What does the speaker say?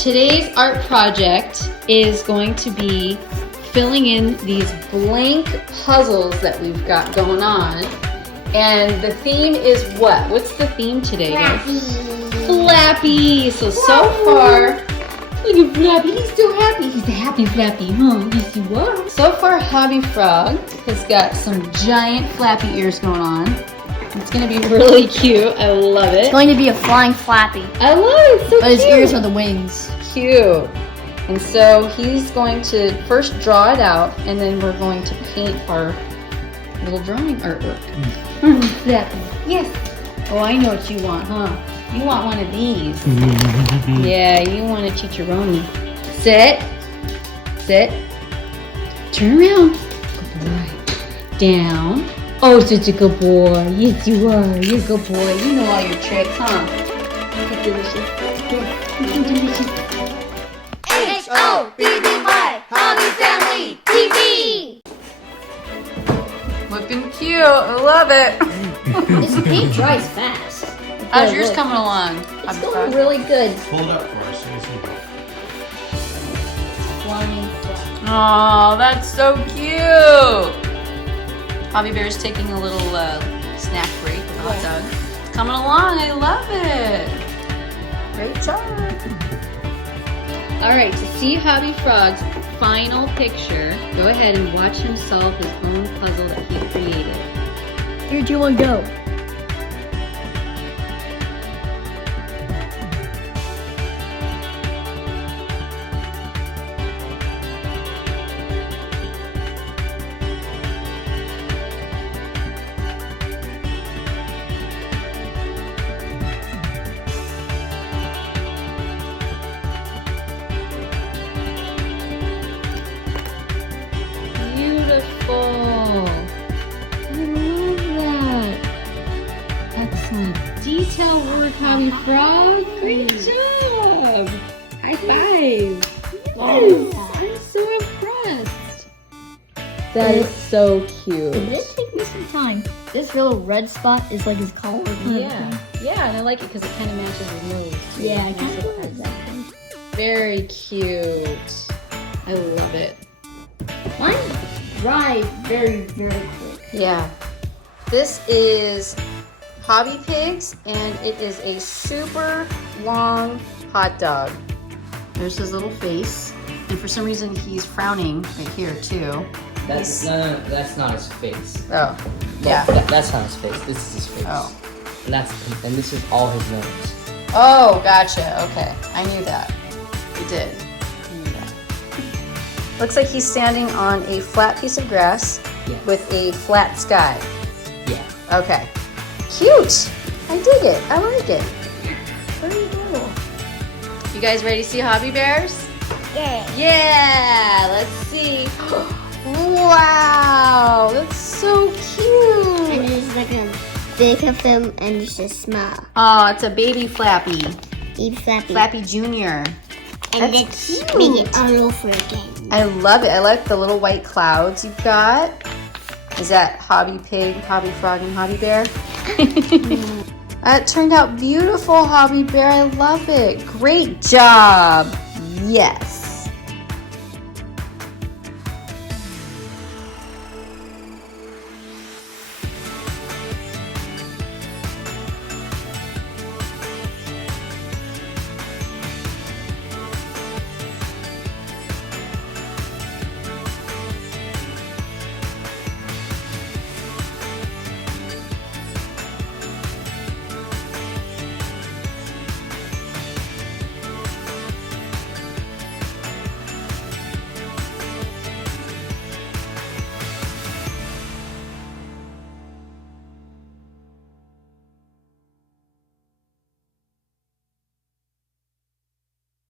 Today's art project is going to be filling in these blank puzzles that we've got going on. And the theme is what? What's the theme today, guys? Flappy. Flappy. So far, look at Flappy. He's so happy. He's a happy Flappy, huh? Yes, you are. So far, Hobby Frog has got some giant flappy ears going on. It's going to be really cute. I love it. It's going to be a flying Flappy. I love it. It's so But his cute. ears are the wings. Cute. And so he's going to first draw it out, and then we're going to paint our little drawing artwork. Flappy. Yes. Oh, I know what you want, huh? You want one of these. Yeah, you want a chicharroni. Sit. Sit. Turn around. Good boy. Down. Oh, such a good boy. Yes, you are. You're a good boy. You know all your tricks, huh? You're delicious. Yes, you're delicious. HobbyFamily HobbyFamilyTV. Looking cute. I love it. This paint dries fast. How's yours coming along? It's going really good. Hold up for us so you see. Flying Flappy. Oh, that's so cute. Hobby Bear's taking a little snack break with the hot dog. It's coming along. I love it. Great job. All right, to see Hobby Frog's final picture, go ahead and watch him solve his own puzzle that he created. 3, 2, 1, go. Beautiful. I love that. Excellent detail work, Hobby Frog. Great job. High five. Yes. I'm so impressed. That is so cute. It did take me some time. This little red spot is like his collar. Yeah. Yeah, and I like it because it kind of matches his nose. too. Yeah, I Makes kind it of nice. like that. Very cute. I love it. Mine dry very, very quick. Yeah. This is Hobby Pigs, and it is a super long hot dog. There's his little face, and for some reason he's frowning right here too. That's no, that's not his face. Oh, yeah. That's not his face. This is his face. Oh. And this is all his nose. Oh, gotcha. Okay, I knew that. You did. I knew that. Looks like he's standing on a flat piece of grass Yeah. with a flat sky. Yeah. Okay. Cute. I dig it. I like it. Very cool. You guys ready to see Hobby Bears? Yeah. Yeah. Let's see. Wow. That's so And cute. there's like a big of them and it's just small. Oh, it's a baby Flappy. Eat Flappy. Flappy Junior. And That's let's cute. make it all over again. I love it. I like the little white clouds you've got. Is that Hobby Pig, Hobby Frog, and Hobby Bear? That turned out beautiful, Hobby Bear. I love it. Great job. Yes.